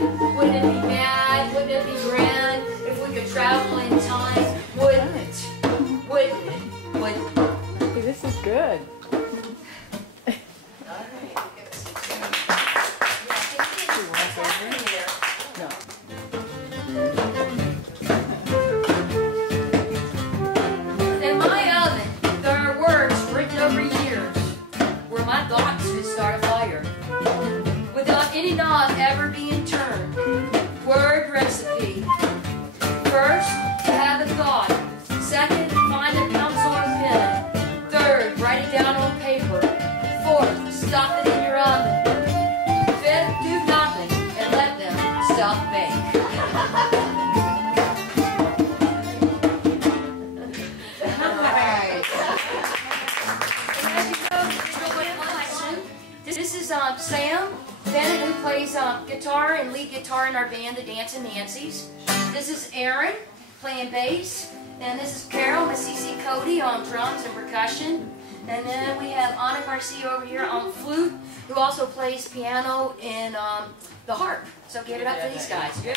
Wouldn't it be mad? Wouldn't it be grand if we could travel in time? Wouldn't it? Wouldn't it? Wouldn't it? Hey, this is good. In my oven, there are words written over years where my thoughts could start a fire without any knob ever being turned. Word recipe. First, have a thought. Second, find a pencil or pen. Third, write it down on paper. Fourth, stuff it in your oven. Fifth, do nothing and let them stuff bake. This is Sam Bennett, who plays guitar and lead guitar in our band, the Dancin'Nancys. This is Aaron, playing bass. And this is Carol, Miss C.C. Cody on drums and percussion. And then we have Anna Garcia over here on flute, who also plays piano and the harp. So give it up for these guys. A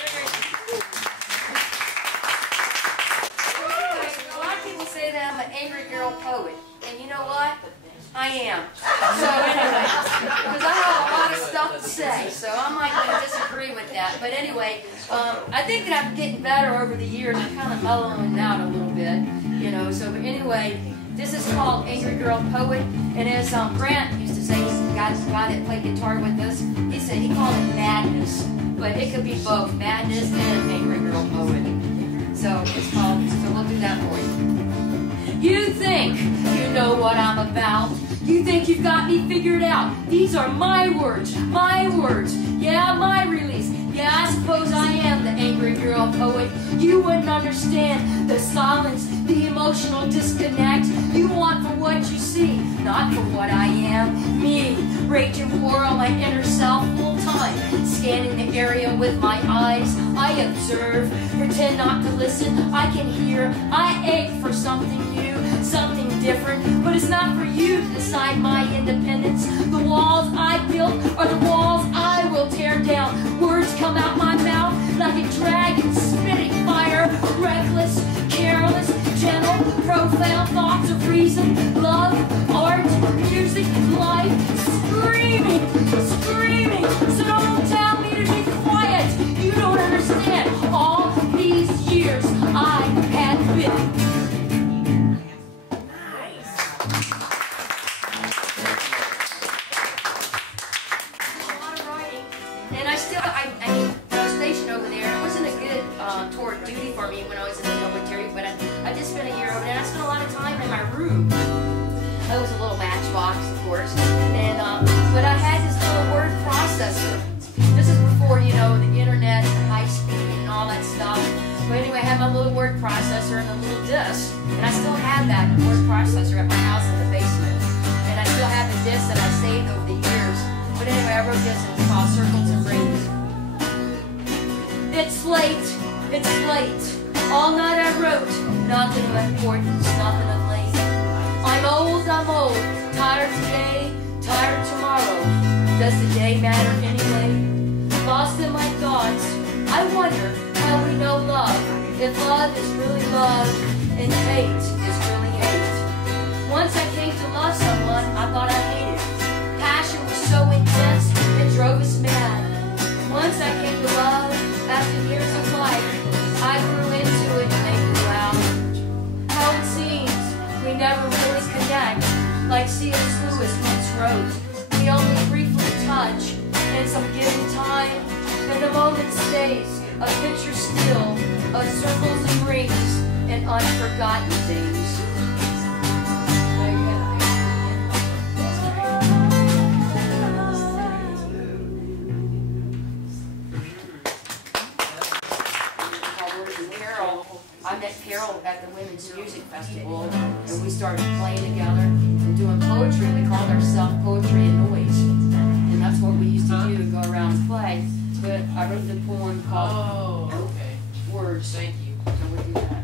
lot of people say that I'm an angry girl poet. And you know what? I am. So anyway, because I have a lot of stuff to say, so I'm not going to disagree with that. But anyway, I think that I'm getting better over the years. I'm kind of mellowing out a little bit, you know. So but anyway, this is called Angry Girl Poet. And as Grant used to say, he's the guy that played guitar with us, he said he called it madness. But it could be both, madness and Angry Girl Poet. So it's called, so we'll do that for you. You think you know what I'm about. You think you've got me figured out. These are my words, yeah, my release. Yeah, I suppose I am the angry girl poet. You wouldn't understand the silence, the emotional disconnect. You want for what you see, not for what I am. Me, raging war on my inner self full time, scanning the area with my eyes. I observe, pretend not to listen. I can hear, I ache for something new, something different. But it's not for you to decide my independence. The walls I built are the walls I will tear down. Words come out my mouth like a dragon spitting fire. Reckless, careless, gentle, profound thoughts of reason, love, art, music, life, screaming, screaming. So don't tell me to be quiet. You don't understand. All these years I have been. Toward duty for me when I was in the military, but I just spent a year over there. I spent a lot of time in my room. I was a little matchbox, of course, and but I had this little word processor. This is before, you know, the internet, the high speed, and all that stuff. But anyway, I had my little word processor and a little disc, and I still have that word processor at my house in the basement. And I still have the disc that I saved over the years. But anyway, I wrote this, and it's called Circles and Rings. It's late. It's late. All night I wrote. Nothing of importance, nothing of late. I'm old, tired today, tired tomorrow. Does the day matter anyway? Lost in my thoughts, I wonder how we know love. If love is really love, and hate is really hate. Once I came to love someone, I thought I hated. Passion was so intense, it drove us mad. Once I came to love, after years of life, I grew into it and they grew out. How it seems we never really connect, like C.S. Lewis once wrote. We only briefly touch, and some given time, and the moment stays, a picture still, of circles and rings, and unforgotten things. I met Carol at the Women's Music Festival, and we started playing together and doing poetry. We called ourselves Poetry and Noise, and that's what we used to do, go around and play. But I wrote the poem called Words. Thank you. So we'll do that.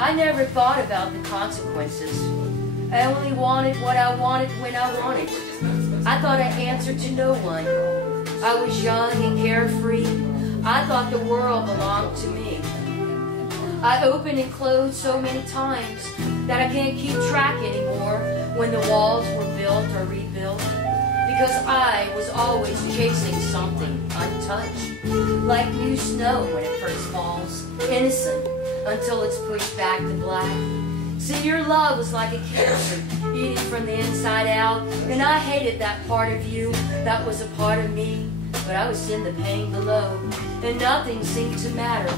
I never thought about the consequences. I only wanted what I wanted when I wanted. I thought I answered to no one. I was young and carefree. I thought the world belonged to me. I opened and closed so many times that I can't keep track anymore when the walls were built or rebuilt, because I was always chasing something untouched, like new snow when it first falls, innocent until it's pushed back to black. See, your love was like a cancer, eating from the inside out, and I hated that part of you that was a part of me, but I was in the pain below, and nothing seemed to matter.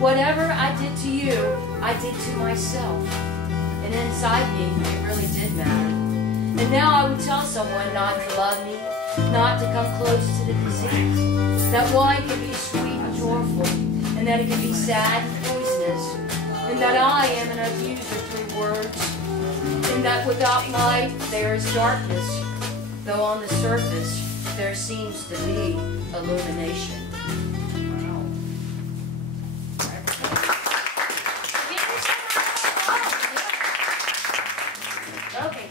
Whatever I did to you, I did to myself. And inside me, it really did matter. And now I would tell someone not to love me, not to come close to the disease. That wine can be sweet and joyful, and that it can be sad and poisonous. And that I am an abuser through words. And that without light, there is darkness. Though on the surface, there seems to be illumination. Okay.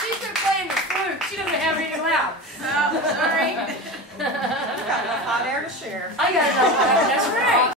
She's been playing the flute. She doesn't have anything loud. Oh, sorry. Got enough hot air to share. I got enough.